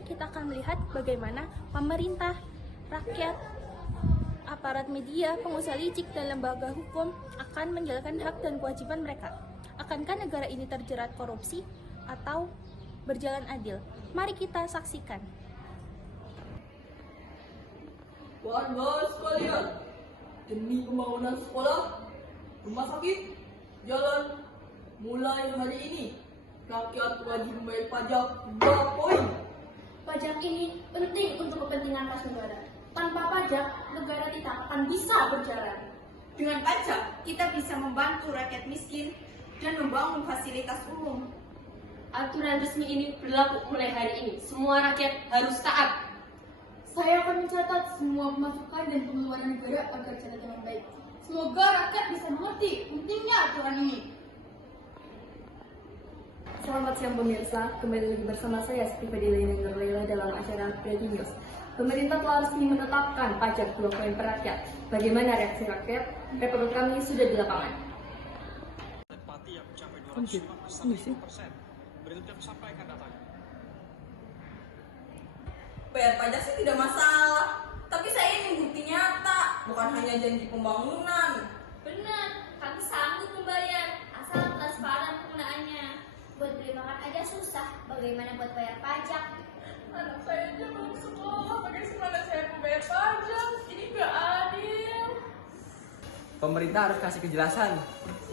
ini kita akan melihat bagaimana pemerintah, rakyat, aparat media, pengusaha licik, dan lembaga hukum akan menjalankan hak dan kewajiban mereka. Akankah negara ini terjerat korupsi atau berjalan adil? Mari kita saksikan. Warga sekalian, demi pembangunan sekolah, rumah sakit, jalan, mulai hari ini, rakyat wajib membayar pajak 2 poin. Pajak ini penting untuk kepentingan kas negara. Tanpa pajak, negara tidak akan bisa berjalan. Dengan pajak, kita bisa membantu rakyat miskin dan membangun fasilitas umum. Aturan resmi ini berlaku mulai hari ini. Semua rakyat harus taat. Saya akan mencatat semua pemasukan dan pengeluaran negara agar jalan dengan baik. Semoga rakyat bisa mengerti pentingnya aturan ini. Selamat siang pemirsa, kembali lagi bersama saya Siti Layla dalam acara Breaking News. Pemerintah telah resmi menetapkan pajak 2 poin per rakyat. Bagaimana reaksi rakyat? Reporter kami sudah di lapangan. Pati yang mencapai 250%. Berikutnya aku sampaikan datanya. Bayar pajak sih tidak masalah, tapi saya ingin bukti nyata, bukan hanya janji pembangunan. Benar, kami sanggup membayar, asal transparan penggunaannya. Buat beli makan aja susah, bagaimana buat bayar pajak? Anak saya aja belum sekolah, bagaimana saya mau bayar pajak? Ini gak adil. Pemerintah harus kasih kejelasan.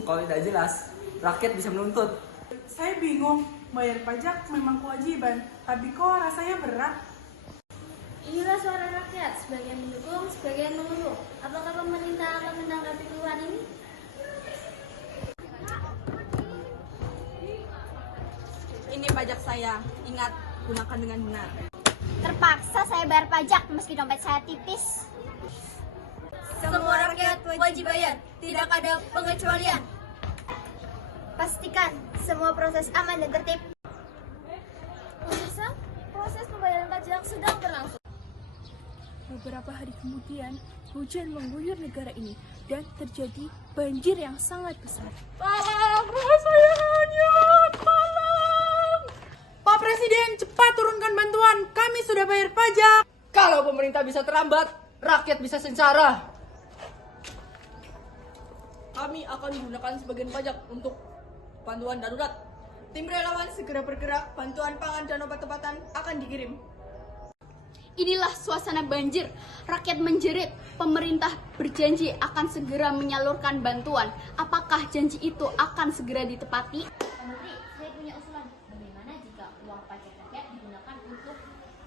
Kalau tidak jelas, rakyat bisa menuntut. Saya bingung, bayar pajak memang kewajiban, tapi kok rasanya berat? Inilah suara rakyat, sebagian mendukung, sebagian mengeluh. Apakah pemerintah akan menanggapi keluhan ini? Ini pajak saya, ingat, gunakan dengan benar. Terpaksa saya bayar pajak meski dompet saya tipis. Semua rakyat wajib bayar, tidak ada pengecualian. Pastikan semua proses aman dan tertib. Pemirsa, proses pembayaran pajak sedang berlangsung. Beberapa hari kemudian, hujan mengguyur negara ini dan terjadi banjir yang sangat besar. Tolong, rumah saya hanyut, tolong! Pak Presiden, cepat turunkan bantuan, kami sudah bayar pajak. Kalau pemerintah bisa terlambat, rakyat bisa sengsara. Kami akan menggunakan sebagian pajak untuk bantuan darurat. Tim relawan segera bergerak, bantuan pangan dan obat-obatan akan dikirim. Inilah suasana banjir. Rakyat menjerit. Pemerintah berjanji akan segera menyalurkan bantuan. Apakah janji itu akan segera ditepati? Pak Menteri, saya punya usulan. Bagaimana jika uang pajak rakyat digunakan untuk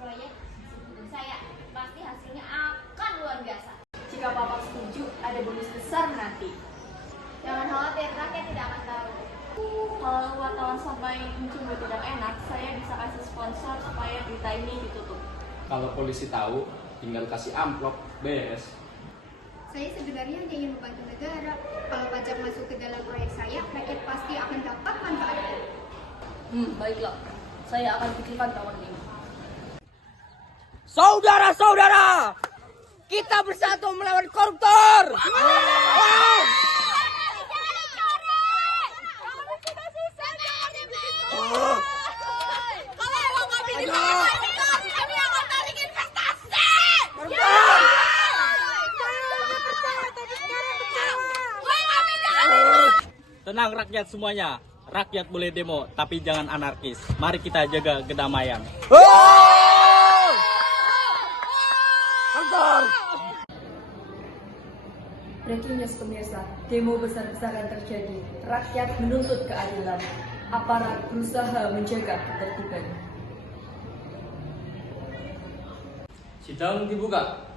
proyek sebelum saya? Pasti hasilnya akan luar biasa. Jika Bapak setuju, ada bonus besar nanti. Jangan khawatir, rakyat tidak akan tahu. Kalau wartawan sampai mencuri tidak enak, saya bisa kasih sponsor supaya berita ini ditutup. Kalau polisi tahu, tinggal kasih amplop, beres. Saya sebenarnya hanya ingin membantu negara. Kalau pajak masuk ke dalam proyek saya, rakyat pasti akan dapat manfaatnya. Baiklah, saya akan pikirkan tawaran ini. Saudara-saudara, kita bersatu melawan koruptor. Tenang rakyat semuanya. Rakyat boleh demo, tapi jangan anarkis. Mari kita jaga kedamaian. Breaking News pemirsa, demo besar-besaran terjadi. Rakyat menuntut keadilan. Aparat berusaha menjaga ketertiban. Sidang dibuka.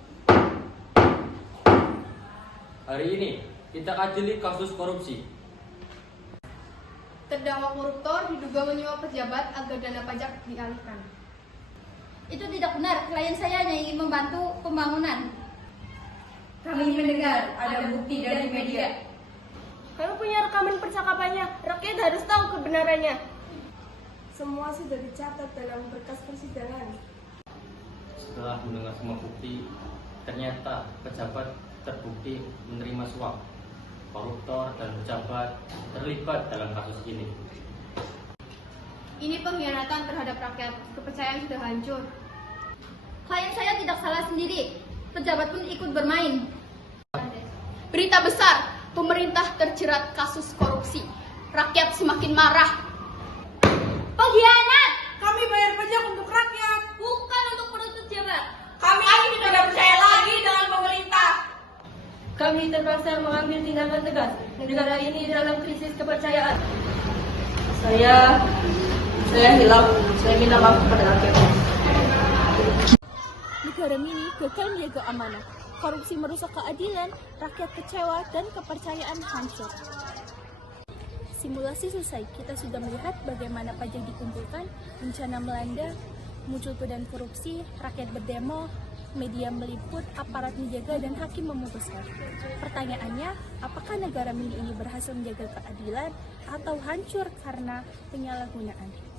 Hari ini kita adili kasus korupsi. Terdakwa koruptor diduga menyewa pejabat agar dana pajak dialihkan. Itu tidak benar, klien saya hanya ingin membantu pembangunan. Kami mendengar ada bukti dari media. Kami punya rekaman percakapannya, rakyat harus tahu kebenarannya. Semua sudah dicatat dalam berkas persidangan. Setelah mendengar semua bukti, ternyata pejabat terbukti menerima suap. Koruptor dan pejabat terlibat dalam kasus ini. Ini pengkhianatan terhadap rakyat. Kepercayaan sudah hancur. Klien saya tidak salah sendiri. Pejabat pun ikut bermain. Berita besar, pemerintah terjerat kasus korupsi. Rakyat semakin marah. Pengkhianat! Kami bayar pajak untuk rakyat. Bukan untuk perut pejabat. Kami tidak percaya lagi dengan pemerintah. Kami terpaksa mengambil tindakan tegas. Negara ini dalam krisis kepercayaan. Saya hilaf. Saya minta maaf kepada rakyat. Negara ini gagal menjaga amanah. Korupsi merusak keadilan, rakyat kecewa, dan kepercayaan hancur. Simulasi selesai, kita sudah melihat bagaimana pajak dikumpulkan, bencana melanda, muncul badan korupsi, rakyat berdemo, media meliput, aparat menjaga, dan hakim memutuskan. Pertanyaannya, apakah negara mini ini berhasil menjaga keadilan atau hancur karena penyalahgunaan?